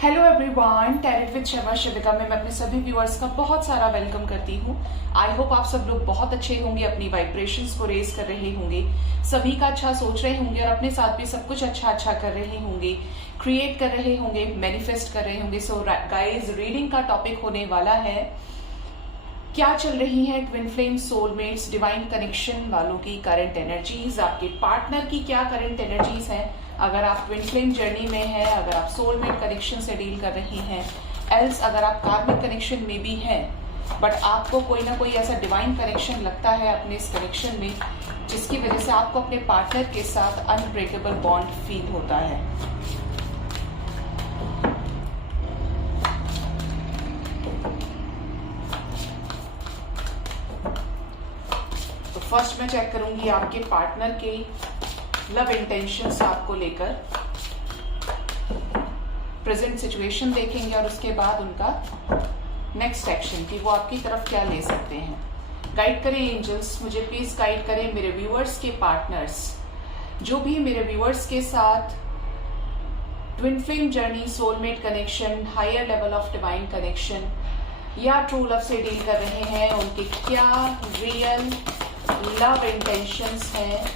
Hello everyone, tarot with Sharma Shivika में मैं अपने सभी व्यूअर्स का बहुत सारा वेलकम करती हूँ। आई होप आप सब लोग बहुत अच्छे होंगे, अपनी वाइब्रेशंस को रेज कर रहे होंगे, सभी का अच्छा सोच रहे होंगे और अपने साथ भी सब कुछ अच्छा कर रहे होंगे, क्रिएट कर रहे होंगे, मैनिफेस्ट कर रहे होंगे। सो गाइज, रीडिंग का टॉपिक होने वाला है क्या चल रही है twin flame, soulmates, divine connection वालों की करंट एनर्जीज, आपके पार्टनर की क्या करंट एनर्जीज हैं। अगर आप ट्विन फ्लेम जर्नी में हैं, अगर आप सोलमेट कनेक्शन से डील कर रही हैं, एल्स अगर आप कार्मिक कनेक्शन में भी हैं बट आपको कोई ना कोई ऐसा डिवाइन कनेक्शन लगता है अपने इस कनेक्शन में जिसकी वजह से आपको अपने पार्टनर के साथ अनब्रेकेबल बॉन्ड फील होता है। तो फर्स्ट मैं चेक करूंगी आपके पार्टनर के लव इंटेंशंस आपको लेकर, प्रेजेंट सिचुएशन देखेंगे और उसके बाद उनका नेक्स्ट एक्शन की वो आपकी तरफ क्या ले सकते हैं। गाइड करें एंजल्स, मुझे प्लीज गाइड करें मेरे व्यूअर्स के पार्टनर्स, जो भी मेरे व्यूअर्स के साथ twin flame journey, soulmate connection, higher level of divine connection या ट्रू लव से डील कर रहे हैं, उनके क्या रियल लव इंटेंशंस हैं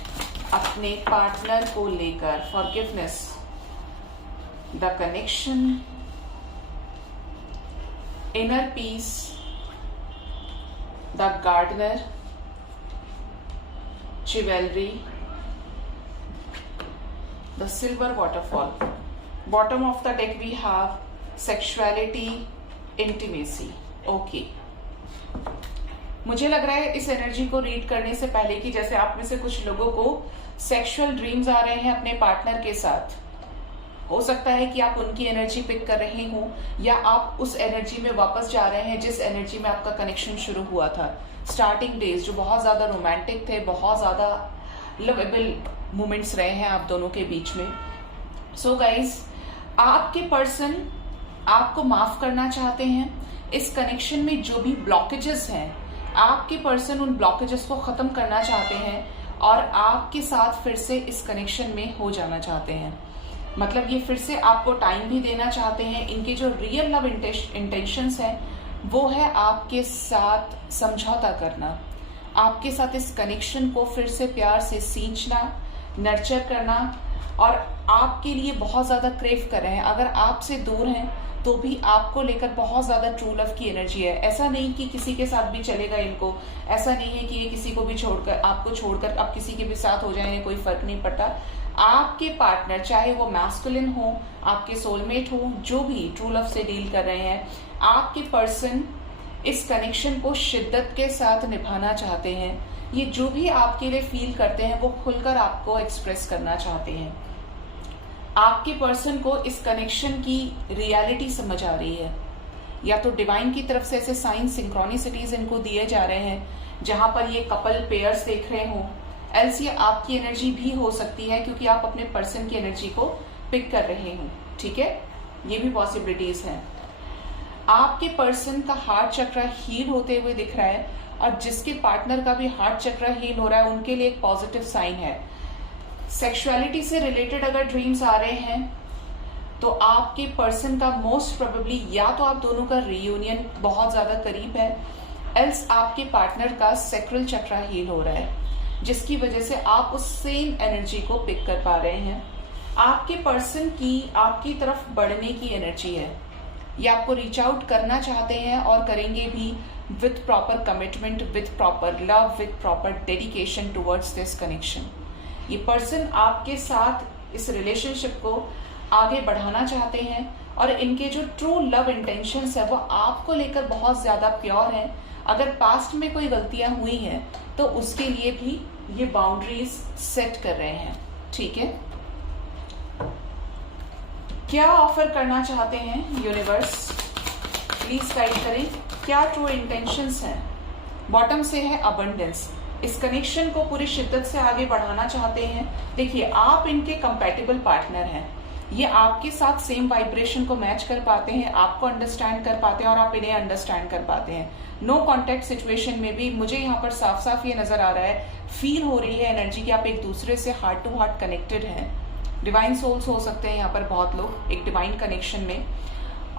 अपने पार्टनर को लेकर। Forgiveness, the connection, inner peace, the gardener, jewellery, the silver waterfall. Bottom of the deck we have sexuality, intimacy. Okay, मुझे लग रहा है इस एनर्जी को रीड करने से पहले कि जैसे आप में से कुछ लोगों को सेक्सुअल ड्रीम्स आ रहे हैं अपने पार्टनर के साथ। हो सकता है कि आप उनकी एनर्जी पिक कर रहे हो या आप उस एनर्जी में वापस जा रहे हैं जिस एनर्जी में आपका कनेक्शन शुरू हुआ था, स्टार्टिंग डेज जो बहुत ज्यादा रोमांटिक थे, बहुत ज्यादा लवेबल मोमेंट्स रहे हैं आप दोनों के बीच में। सो गाइज, आपके पर्सन आपको माफ करना चाहते हैं। इस कनेक्शन में जो भी ब्लॉकेजेस हैं, आपके पर्सन उन ब्लॉकेजेस को खत्म करना चाहते हैं और आपके साथ फिर से इस कनेक्शन में हो जाना चाहते हैं। मतलब ये फिर से आपको टाइम भी देना चाहते हैं। इनके जो रियल लव इंटेंशंस हैं वो है आपके साथ समझौता करना, आपके साथ इस कनेक्शन को फिर से प्यार से सींचना, नर्चर करना, और आपके लिए बहुत ज्यादा क्रेव कर रहे हैं। अगर आपसे दूर हैं तो भी आपको लेकर बहुत ज्यादा ट्रू लव की एनर्जी है। ऐसा नहीं कि किसी के साथ भी चलेगा इनको, ऐसा नहीं है कि ये किसी को भी छोड़कर, आपको छोड़कर आप किसी के भी साथ हो जाए, कोई फर्क नहीं पड़ता। आपके पार्टनर, चाहे वो मैस्कुलिन हो, आपके सोलमेट हो, जो भी ट्रू लव से डील कर रहे हैं, आपके पर्सन इस कनेक्शन को शिद्दत के साथ निभाना चाहते हैं। ये जो भी आपके लिए फील करते हैं वो खुलकर आपको एक्सप्रेस करना चाहते हैं। आपके पर्सन को इस कनेक्शन की रियलिटी समझ आ रही है, या तो डिवाइन की तरफ से ऐसे साइन, सिंक्रोनिसिटीज इनको दिए जा रहे हैं जहां पर ये कपल पेयर्स देख रहे हो, एल्स ये आपकी एनर्जी भी हो सकती है क्योंकि आप अपने पर्सन की एनर्जी को पिक कर रहे हो। ठीक है, ये भी पॉसिबिलिटीज हैं। आपके पर्सन का हार्ट चक्र हील होते हुए दिख रहा है और जिसके पार्टनर का भी हार्ट चक्र हील हो रहा है उनके लिए एक पॉजिटिव साइन है। सेक्सुअलिटी से रिलेटेड अगर ड्रीम्स आ रहे हैं तो आपके पर्सन का मोस्ट प्रोबेबली या तो आप दोनों का रियूनियन बहुत ज्यादा करीब है, एल्स आपके पार्टनर का सेक्रल चक्र हील हो रहा है जिसकी वजह से आप उस सेम एनर्जी को पिक कर पा रहे हैं। आपके पर्सन की आपकी तरफ बढ़ने की एनर्जी है, ये आपको रीच आउट करना चाहते हैं और करेंगे भी with proper commitment, with proper love, with proper dedication towards this connection. ये पर्सन आपके साथ इस रिलेशनशिप को आगे बढ़ाना चाहते हैं और इनके जो ट्रू लव इंटेंशंस है वो आपको लेकर बहुत ज्यादा प्योर हैं। अगर पास्ट में कोई गलतियां हुई हैं तो उसके लिए भी ये बाउंड्रीज सेट कर रहे हैं। ठीक है, क्या ऑफर करना चाहते हैं यूनिवर्स, प्लीज गाइड करें। क्या ट्रू इंटेंशंस हैं। बॉटम से है अबंडेंस, इस कनेक्शन को पूरी शिद्दत से आगे बढ़ाना चाहते हैं। देखिए, आप इनके कंपैटिबल पार्टनर हैं, ये आपके साथ सेम वाइब्रेशन को मैच कर पाते हैं, आपको अंडरस्टैंड कर पाते हैं और आप इन्हें अंडरस्टैंड कर पाते हैं। नो कॉन्टेक्ट सिचुएशन में भी मुझे यहाँ पर साफ साफ ये नजर आ रहा है, फील हो रही है एनर्जी कि आप एक दूसरे से हार्ट टू हार्ट कनेक्टेड हैं। डिवाइन सोल्स हो सकते हैं यहाँ पर बहुत लोग एक डिवाइन कनेक्शन में।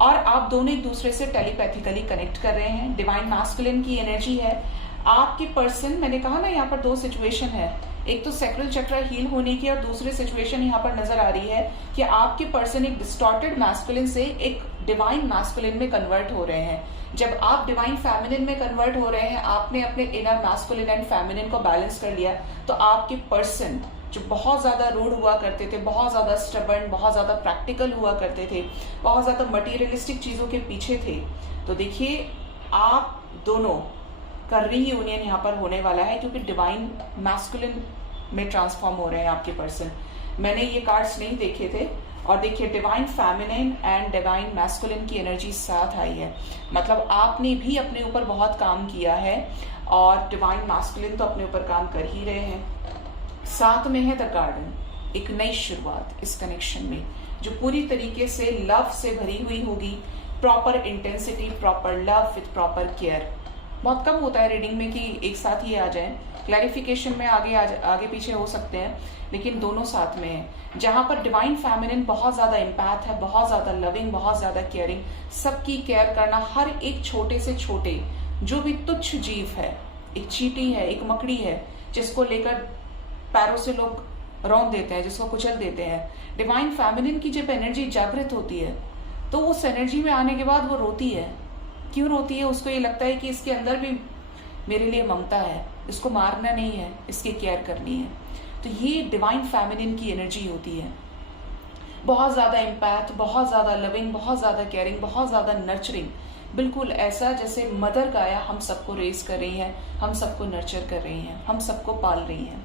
और आप दोनों एक दूसरे से टेलीपैथिकली कनेक्ट कर रहे हैं। डिवाइन मैस्कुलिन की एनर्जी है। आपकी पर्सन, मैंने कहा ना यहाँ पर दो सिचुएशन है, एक तो सैक्रल चक्र हील होने की और दूसरी सिचुएशन यहाँ पर नजर आ रही है कि आपके पर्सन एक डिस्टॉर्टेड मैस्कुलिन से एक डिवाइन मैस्कुलिन में कन्वर्ट हो रहे हैं। जब आप डिवाइन फेमिनिन में कन्वर्ट हो रहे हैं, आपने अपने इनर मैस्कुलिन एंड फेमिनिन को बैलेंस कर लिया, तो आपके पर्सन जो बहुत ज्यादा रूड हुआ करते थे, बहुत ज्यादा स्टबर्न, बहुत ज्यादा प्रैक्टिकल हुआ करते थे, बहुत ज्यादा मटीरियलिस्टिक चीजों के पीछे थे, तो देखिए आप दोनों का रीयूनियन यहाँ पर होने वाला है, क्योंकि डिवाइन मैस्कुलिन में ट्रांसफॉर्म हो रहे हैं आपके पर्सन। मैंने ये कार्ड्स नहीं देखे थे, और देखिए divine feminine and divine masculine की एनर्जी साथ आई है, मतलब आपने भी अपने ऊपर बहुत काम किया है और डिवाइन मैस्कुलिन तो अपने ऊपर काम कर ही रहे हैं। साथ में है द गार्डन, एक नई शुरुआत इस कनेक्शन में जो पूरी तरीके से लव से भरी हुई होगी, proper intensity, proper love with proper care. बहुत कम होता है रीडिंग में कि एक साथ ही आ जाए, क्लैरिफिकेशन में आगे पीछे हो सकते हैं, लेकिन दोनों साथ में है। जहां पर डिवाइन फेमिनिन बहुत ज्यादा इम्पैक्ट है, बहुत ज्यादा लविंग, बहुत ज्यादा केयरिंग, सबकी केयर करना, हर एक छोटे से छोटे जो भी तुच्छ जीव है, एक चींटी है, एक मकड़ी है, जिसको लेकर पैरों से लोग रौंद देते हैं, जिसको कुचल देते हैं। डिवाइन फेमिनिन की जब एनर्जी जागृत होती है तो उस एनर्जी में आने के बाद वो रोती है। क्यों रोती है? उसको ये लगता है कि इसके अंदर भी मेरे लिए ममता है, इसको मारना नहीं है, इसकी केयर करनी है। तो ये डिवाइन फेमिनिन की एनर्जी होती है, बहुत ज्यादा इम्पैक्ट, बहुत ज्यादा लविंग, बहुत ज्यादा केयरिंग, बहुत ज्यादा नर्चरिंग, बिल्कुल ऐसा जैसे मदर गाया हम सबको रेस कर रही है, हम सबको नर्चर कर रही है, हम सबको पाल रही है,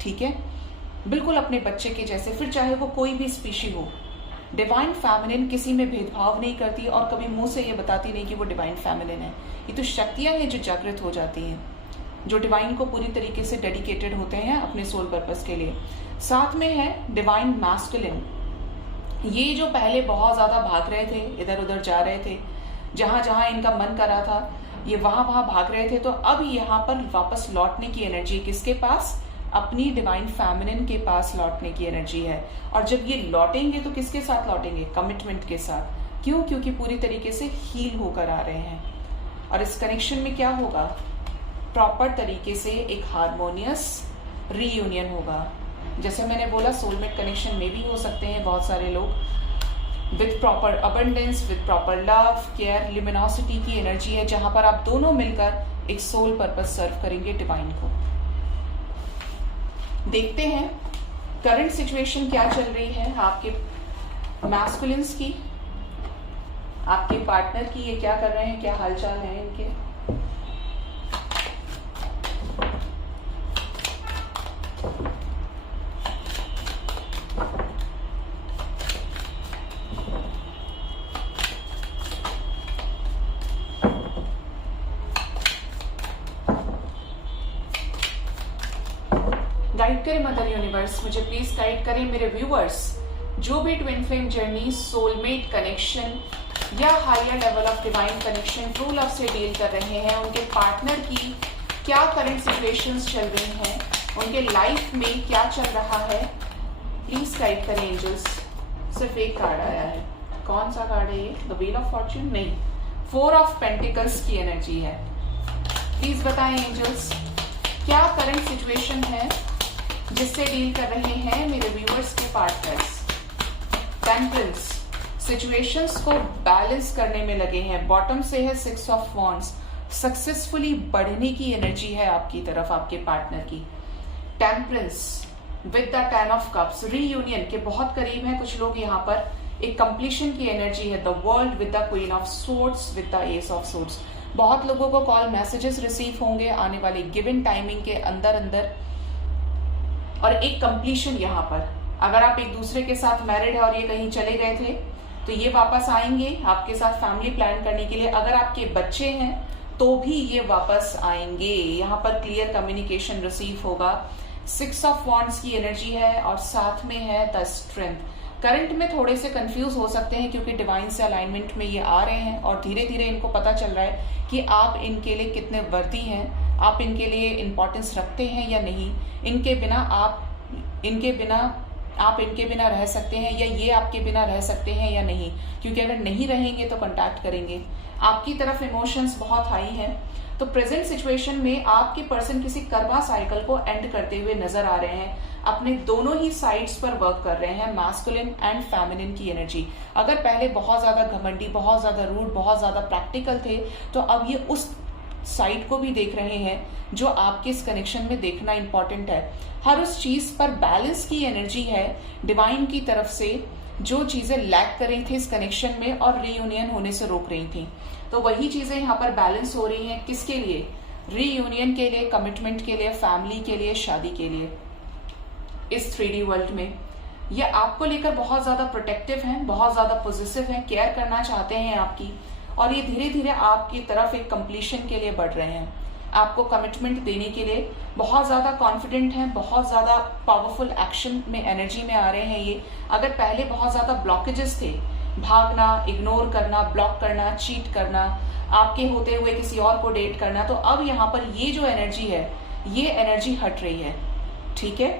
ठीक है, बिल्कुल अपने बच्चे के जैसे, फिर चाहे वो कोई भी स्पीशी हो। डिवाइन फेमिनिन किसी में भेदभाव नहीं करती और कभी मुंह से ये बताती नहीं कि वो डिवाइन फेमिनिन है। ये तो शक्तियां हैं जो जागृत हो जाती हैं, जो डिवाइन को पूरी तरीके से डेडिकेटेड होते हैं अपने सोल पर्पस के लिए। साथ में है डिवाइन मैस्कुलिन, ये जो पहले बहुत ज्यादा भाग रहे थे, इधर उधर जा रहे थे, जहां जहां इनका मन करा था ये वहां वहां भाग रहे थे, तो अब यहाँ पर वापस लौटने की एनर्जी किसके पास? अपनी डिवाइन फेमिनिन के पास लौटने की एनर्जी है। और जब ये लौटेंगे तो किसके साथ लौटेंगे? कमिटमेंट के साथ। क्यों? क्योंकि पूरी तरीके से हील होकर आ रहे हैं। और इस कनेक्शन में क्या होगा? प्रॉपर तरीके से एक हार्मोनियस रीयूनियन होगा। जैसे मैंने बोला सोलमेट कनेक्शन में भी हो सकते हैं बहुत सारे लोग, with proper abundance, with proper love, care, luminosity की एनर्जी है, जहां पर आप दोनों मिलकर एक सोल पर्पस सर्व करेंगे डिवाइन को। देखते हैं करंट सिचुएशन क्या चल रही है आपके मैस्कुलिन्स की, आपके पार्टनर की, ये क्या कर रहे हैं, क्या हालचाल है इनके। गाइड करें मदर यूनिवर्स, मुझे प्लीज गाइड करें मेरे व्यूअर्स, जो भी twin flame journey, soulmate connection या higher level of divine connection true love से डील कर रहे हैं, उनके पार्टनर की क्या करंट सिचुएशंस चल रही हैं, उनके लाइफ में क्या चल रहा है, प्लीज गाइड करें एंजल्स। सिर्फ एक कार्ड आया है, कौन सा कार्ड है ये? द व्हील ऑफ फॉर्च्यून नहीं, 4 ऑफ पेंटिकल्स की एनर्जी है। प्लीज बताएं एंजल्स, क्या करंट सिचुएशन है जिससे डील कर रहे हैं मेरे व्यूअर्स के पार्टनर्स। टेम्परेंस, सिचुएशंस को बैलेंस करने में लगे हैं। बॉटम से है 6 ऑफ वॉन्ड्स, सक्सेसफुली बढ़ने की एनर्जी है आपकी तरफ, आपके पार्टनर की। Temperance with the 10 of cups, reunion के बहुत करीब है कुछ लोग यहाँ पर, एक कंप्लीशन की एनर्जी है। The world with the queen of swords with the S of swords. बहुत लोगों को कॉल मैसेजेस रिसीव होंगे आने वाली गिवन टाइमिंग के अंदर और एक कंप्लीशन यहाँ पर। अगर आप एक दूसरे के साथ मैरिड है और ये कहीं चले गए थे तो ये वापस आएंगे आपके साथ फैमिली प्लान करने के लिए। अगर आपके बच्चे हैं तो भी ये वापस आएंगे। यहाँ पर क्लियर कम्युनिकेशन रिसीव होगा। 6 ऑफ वॉन्ड्स की एनर्जी है और साथ में है द स्ट्रेंथ। करंट में थोड़े से कंफ्यूज हो सकते हैं क्योंकि डिवाइन से अलाइनमेंट में ये आ रहे हैं और धीरे धीरे इनको पता चल रहा है कि आप इनके लिए कितने वर्दी हैं, आप इनके लिए इम्पोर्टेंस रखते हैं या नहीं। इनके बिना आप इनके बिना रह सकते हैं या ये आपके बिना रह सकते हैं या नहीं, क्योंकि अगर नहीं रहेंगे तो कांटेक्ट करेंगे। आपकी तरफ इमोशंस बहुत हाई हैं। तो प्रेजेंट सिचुएशन में आपके पर्सन किसी कर्मा साइकिल को एंड करते हुए नजर आ रहे हैं। अपने दोनों ही साइड्स पर वर्क कर रहे हैं, मैस्कुलिन एंड फेमिनिन की एनर्जी। अगर पहले बहुत ज्यादा घमंडी, बहुत ज्यादा रूड, बहुत ज्यादा प्रैक्टिकल थे, तो अब ये उस साइड को भी देख रहे हैं जो आपके इस कनेक्शन में देखना इंपॉर्टेंट है। हर उस चीज पर बैलेंस की एनर्जी है डिवाइन की तरफ से, जो चीजें लैक कर रही थी इस कनेक्शन में और रीयूनियन होने से रोक रही थी, तो वही चीजें यहाँ पर बैलेंस हो रही हैं। किसके लिए? रीयूनियन के लिए, कमिटमेंट के लिए, फैमिली के लिए, शादी के लिए। इस 3D वर्ल्ड में ये आपको लेकर बहुत ज्यादा प्रोटेक्टिव हैं, बहुत ज्यादा पॉजिटिव हैं, केयर करना चाहते हैं आपकी, और ये धीरे धीरे आपकी तरफ एक कंप्लीशन के लिए बढ़ रहे हैं। आपको कमिटमेंट देने के लिए बहुत ज्यादा कॉन्फिडेंट हैं, बहुत ज्यादा पावरफुल एक्शन में, एनर्जी में आ रहे हैं ये। अगर पहले बहुत ज्यादा ब्लॉकेजेस थे, भागना, इग्नोर करना, ब्लॉक करना, चीट करना, आपके होते हुए किसी और को डेट करना, तो अब यहाँ पर ये जो एनर्जी है, ये एनर्जी हट रही है। ठीक है,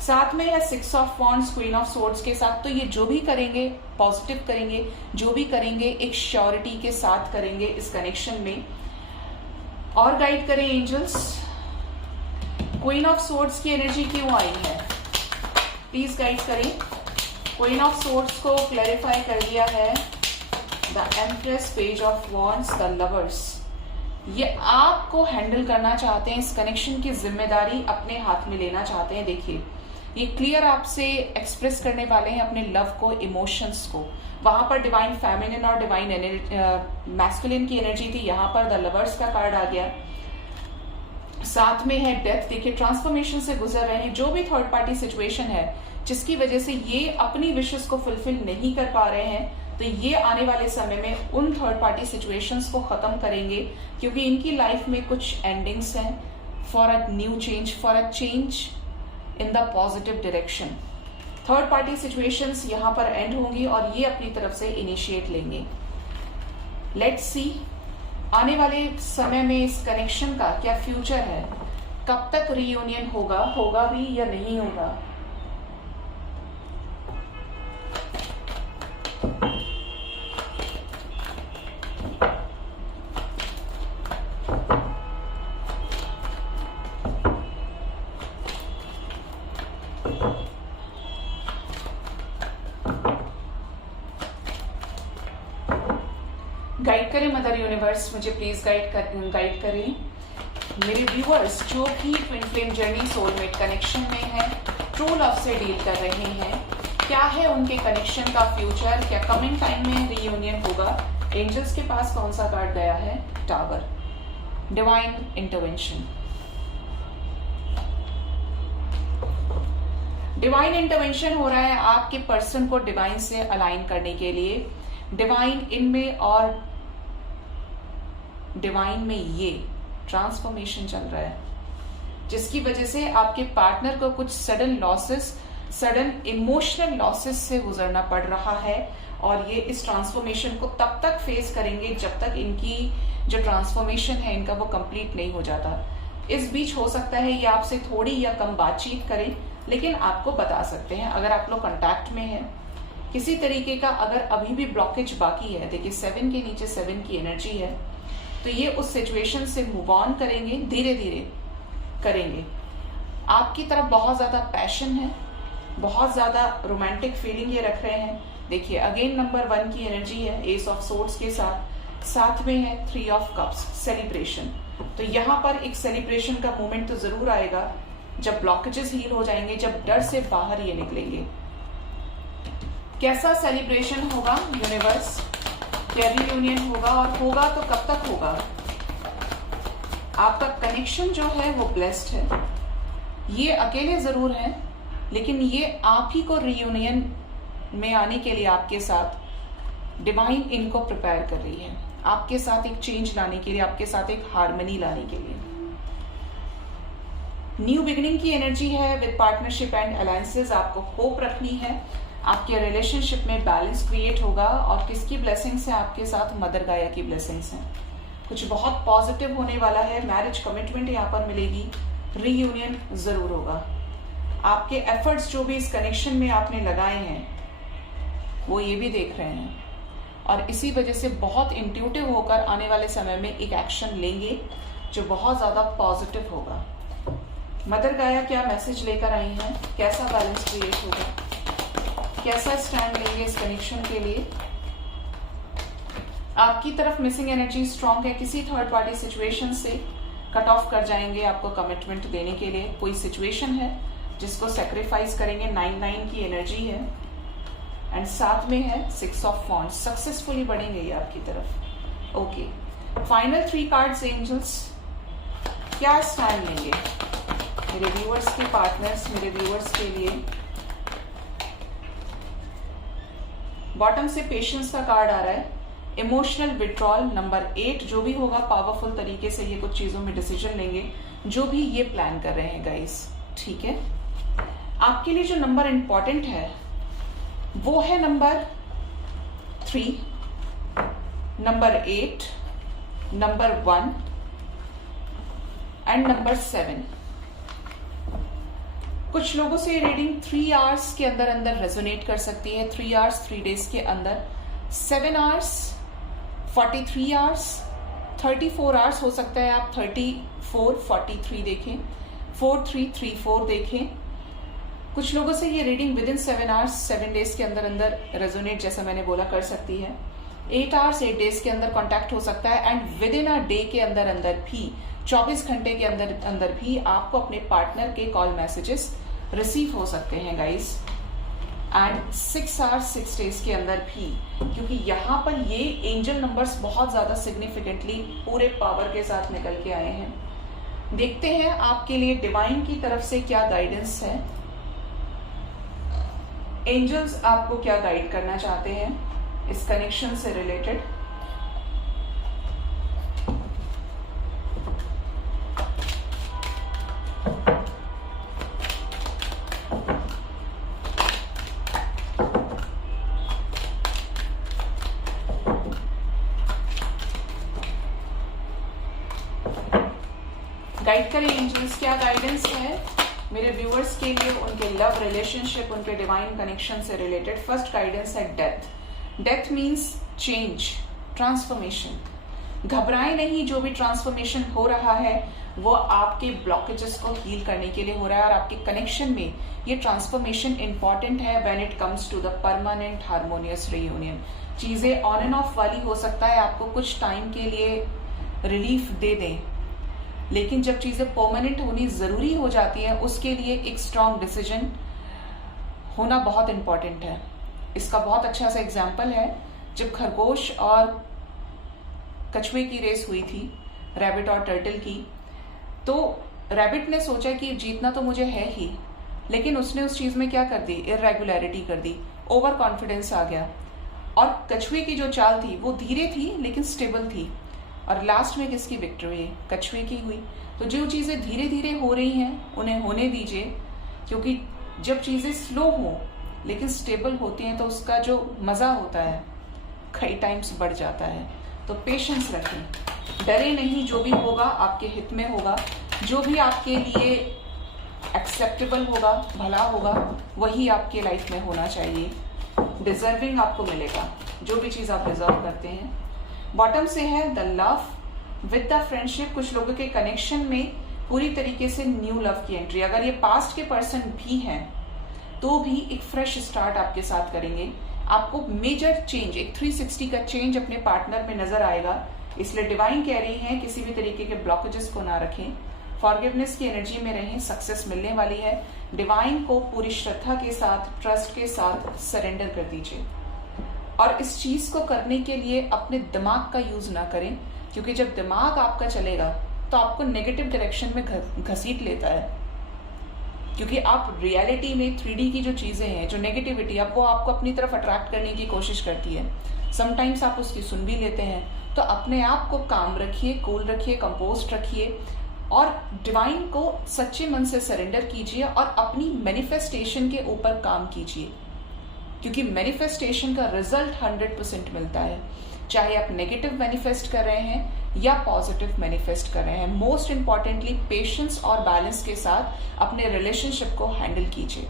साथ में है 6 of wands, queen of swords के साथ। तो ये जो भी करेंगे पॉजिटिव करेंगे, जो भी करेंगे एक श्योरिटी के साथ करेंगे इस कनेक्शन में। और गाइड करें एंजल्स, क्वीन ऑफ सोर्ड्स की एनर्जी क्यों आई है, प्लीज गाइड करें। क्वीन ऑफ सोर्ड्स को क्लैरिफाई कर दिया है the empress, page of wands, the lovers. ये आपको हैंडल करना चाहते हैं, इस कनेक्शन की जिम्मेदारी अपने हाथ में लेना चाहते हैं। देखिए, ये क्लियर आपसे एक्सप्रेस करने वाले हैं अपने लव को, इमोशंस को। वहां पर डिवाइन फेमिनिन और डिवाइन मैस्कुलिन की एनर्जी थी, यहाँ पर द लवर्स का कार्ड आ गया। साथ में है डेथ। देखिए, ट्रांसफॉर्मेशन से गुजर रहे हैं। जो भी थर्ड पार्टी सिचुएशन है जिसकी वजह से ये अपनी विशेस को फुलफिल नहीं कर पा रहे हैं, तो ये आने वाले समय में उन थर्ड पार्टी सिचुएशंस को खत्म करेंगे, क्योंकि इनकी लाइफ में कुछ एंडिंग्स हैं for a new change, for a change in the positive direction. Third party situations यहाँ पर एंड होंगी और ये अपनी तरफ से इनिशिएट लेंगे। लेट्स सी आने वाले समय में इस कनेक्शन का क्या फ्यूचर है, कब तक रीयूनियन होगा भी या नहीं होगा। गाइड करें मदर यूनिवर्स, मुझे प्लीज गाइड करें। मेरे व्यूअर्स जो भी twin flame journey soulmate connection में है, ट्रू लव से डील कर रहे हैं, क्या है उनके कनेक्शन का फ्यूचर, क्या कमिंग टाइम में रीयूनियन होगा। एंजल्स के पास कौन सा कार्ड गया है? Tower, divine intervention. Divine intervention हो रहा है आपके पर्सन को डिवाइन से अलाइन करने के लिए। डिवाइन इनमें और डिवाइन में ये ट्रांसफॉर्मेशन चल रहा है, जिसकी वजह से आपके पार्टनर को कुछ sudden losses, sudden emotional losses से गुजरना पड़ रहा है, और ये इस ट्रांसफॉर्मेशन को तब तक फेस करेंगे जब तक इनकी जो ट्रांसफॉर्मेशन है इनका वो कंप्लीट नहीं हो जाता। इस बीच हो सकता है ये आपसे थोड़ी या कम बातचीत करें, लेकिन आपको बता सकते हैं अगर आप लोग कांटेक्ट में हैं किसी तरीके का, अगर अभी भी ब्लॉकेज बाकी है। देखिए 7 के नीचे 7 की एनर्जी है, तो ये उस सिचुएशन से मूव ऑन करेंगे, धीरे धीरे करेंगे। आपकी तरफ बहुत ज्यादा पैशन है, बहुत ज्यादा रोमांटिक फीलिंग ये रख रहे हैं। देखिए अगेन नंबर 1 की एनर्जी है एस ऑफ सोर्ड्स के साथ, साथ में है 3 ऑफ कप्स, सेलिब्रेशन। तो यहाँ पर एक सेलिब्रेशन का मोमेंट तो जरूर आएगा जब ब्लॉकेजेस हील हो जाएंगे, जब डर से बाहर ये निकलेंगे। कैसा सेलिब्रेशन होगा यूनिवर्स, क्या रीयूनियन होगा, और होगा तो कब तक होगा। आपका कनेक्शन जो है वो ब्लेस्ड है, ये अकेले जरूर है, लेकिन ये आप ही को रीयूनियन में आने के लिए आपके साथ डिवाइन इनको प्रिपेयर कर रही है, आपके साथ एक चेंज लाने के लिए, आपके साथ एक हार्मनी लाने के लिए। न्यू बिगिनिंग की एनर्जी है विद पार्टनरशिप एंड अलायंसेस। आपको होप रखनी है, आपके रिलेशनशिप में बैलेंस क्रिएट होगा, और किसकी ब्लेसिंग्स है आपके साथ? मदर गाया की ब्लेसिंग्स हैं। कुछ बहुत पॉजिटिव होने वाला है, मैरिज कमिटमेंट यहाँ पर मिलेगी, रीयूनियन जरूर होगा। आपके एफर्ट्स जो भी इस कनेक्शन में आपने लगाए हैं वो ये भी देख रहे हैं, और इसी वजह से बहुत इंट्यूटिव होकर आने वाले समय में एक एक्शन लेंगे जो बहुत ज़्यादा पॉजिटिव होगा। मदर गाया क्या मैसेज लेकर आई हैं, कैसा बैलेंस क्रिएट होगा, कैसा स्टैंड लेंगे इस कनेक्शन के लिए। आपकी तरफ मिसिंग एनर्जी स्ट्रांग है, किसी थर्ड पार्टी सिचुएशन से कट ऑफ कर जाएंगे आपको कमिटमेंट देने के लिए। कोई सिचुएशन है जिसको सेक्रीफाइस करेंगे। 9-9 की एनर्जी है एंड साथ में है 6 ऑफ वॉन्ड्स, सक्सेसफुली बढ़ेंगे ये आपकी तरफ। ओके, फाइनल 3 कार्ड्स एंजल्स क्या स्टैंड लेंगे मेरे व्यूअर्स के पार्टनर्स, मेरे व्यूअर्स के लिए। बॉटम से पेशेंस का कार्ड आ रहा है, इमोशनल विड्रॉल नंबर 8। जो भी होगा पावरफुल तरीके से ये कुछ चीजों में डिसीजन लेंगे, जो भी ये प्लान कर रहे हैं गाइस, ठीक है। आपके लिए जो नंबर इंपॉर्टेंट है वो है number 3, number 8, number 1 and number 7। कुछ लोगों से रीडिंग 3 आवर्स के अंदर अंदर रेजोनेट कर सकती है, 3 आवर्स 3 डेज के अंदर, 7 आवर्स, 43 आवर्स, 34 आवर्स हो सकता है। आप 34, 43 देखें, 4334 देखें। कुछ लोगों से ये reading with in 7 hours 7 days के अंदर अंदर रेजोनेट, जैसा मैंने बोला, कर सकती है। 8 आवर्स 8 डेज के अंदर कांटेक्ट हो सकता है and with in a day के अंदर अंदर भी 24 घंटे के अंदर अंदर भी आपको अपने पार्टनर के कॉल मैसेजेस रिसीव हो सकते हैं गाइस। एंड 6 आवर्स 6 डेज के अंदर भी, क्योंकि यहाँ पर ये एंजल नंबर्स बहुत ज्यादा सिग्निफिकेंटली पूरे पावर के साथ निकल के आए हैं। देखते हैं आपके लिए डिवाइन की तरफ से क्या गाइडेंस है, एंजल्स आपको क्या गाइड करना चाहते हैं इस कनेक्शन से रिलेटेड। गाइड करें एंजल्स, क्या गाइडेंस है मेरे व्यूअर्स के लिए उनके लव रिलेशनशिप, उनके डिवाइन कनेक्शन से रिलेटेड। फर्स्ट गाइडेंस है death. Death means change, transformation. घबराएं नहीं, जो भी ट्रांसफॉर्मेशन हो रहा है वो आपके ब्लॉकेजेस को हील करने के लिए हो रहा है, और आपके कनेक्शन में ये ट्रांसफॉर्मेशन इंपॉर्टेंट है when it comes to the permanent harmonious reunion. चीजें ऑन एंड ऑफ वाली हो सकता है, आपको कुछ टाइम के लिए रिलीफ दे दें, लेकिन जब चीजें परमानेंट होनी जरूरी हो जाती है उसके लिए एक स्ट्रांग डिसीजन होना बहुत इंपॉर्टेंट है। इसका बहुत अच्छा सा एग्जाम्पल है, जब खरगोश और कछुए की रेस हुई थी, रैबिट और टर्टल की, तो रैबिट ने सोचा कि जीतना तो मुझे है ही, लेकिन उसने उस चीज में क्या कर दी, इरेगुलरिटी कर दी, ओवर कॉन्फिडेंस आ गया। और कछुए की जो चाल थी वो धीरे थी लेकिन स्टेबल थी, और लास्ट में किसकी विक्ट्री, कछुए की हुई। तो जो चीजें धीरे धीरे हो रही हैं उन्हें होने दीजिए, क्योंकि जब चीजें स्लो हो लेकिन स्टेबल होती हैं तो उसका जो मजा होता है कई टाइम्स बढ़ जाता है। तो पेशेंस रखें, डरे नहीं, जो भी होगा आपके हित में होगा, जो भी आपके लिए एक्सेप्टेबल होगा, भला होगा, वही आपके लाइफ में होना चाहिए। डिजर्विंग आपको मिलेगा जो भी चीज आप डिजर्व करते हैं। बॉटम से है the love with the friendship. कुछ लोगों के कनेक्शन में पूरी तरीके से न्यू लव की एंट्री। अगर ये पास्ट के पर्सन भी हैं तो भी एक फ्रेश स्टार्ट आपके साथ करेंगे। आपको मेजर चेंज, एक 360 का चेंज अपने पार्टनर में नजर आएगा। इसलिए डिवाइन कह रही है किसी भी तरीके के ब्लॉकेजेस को ना रखें, फॉरगिवनेस की एनर्जी में रहें, सक्सेस मिलने वाली है। डिवाइन को पूरी श्रद्धा के साथ, ट्रस्ट के साथ सरेंडर कर दीजिए, और इस चीज को करने के लिए अपने दिमाग का यूज ना करें, क्योंकि जब दिमाग आपका चलेगा तो आपको नेगेटिव डायरेक्शन में घसीट लेता है। क्योंकि आप रियलिटी में 3D की जो चीजें हैं, जो नेगेटिविटी, अब वो आपको अपनी तरफ अट्रैक्ट करने की कोशिश करती है। समटाइम्स आप उसकी सुन भी लेते हैं। तो अपने आप को काम रखिए, कूल रखिए, कंपोस्ट रखिए, और डिवाइन को सच्चे मन से सरेंडर कीजिए और अपनी मैनिफेस्टेशन के ऊपर काम कीजिए, क्योंकि मैनिफेस्टेशन का रिजल्ट 100% मिलता है। चाहे आप नेगेटिव मैनिफेस्ट कर रहे हैं या पॉजिटिव मैनिफेस्ट कर रहे हैं। मोस्ट इंपॉर्टेंटली पेशेंस और बैलेंस के साथ अपने रिलेशनशिप को हैंडल कीजिए।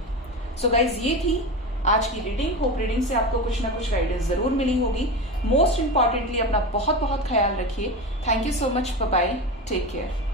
सो गाइज, ये थी आज की रीडिंग। होप रीडिंग से आपको कुछ ना कुछ गाइडेंस जरूर मिली होगी। मोस्ट इंपॉर्टेंटली अपना बहुत बहुत ख्याल रखिए। Thank you so much, bye bye, take care.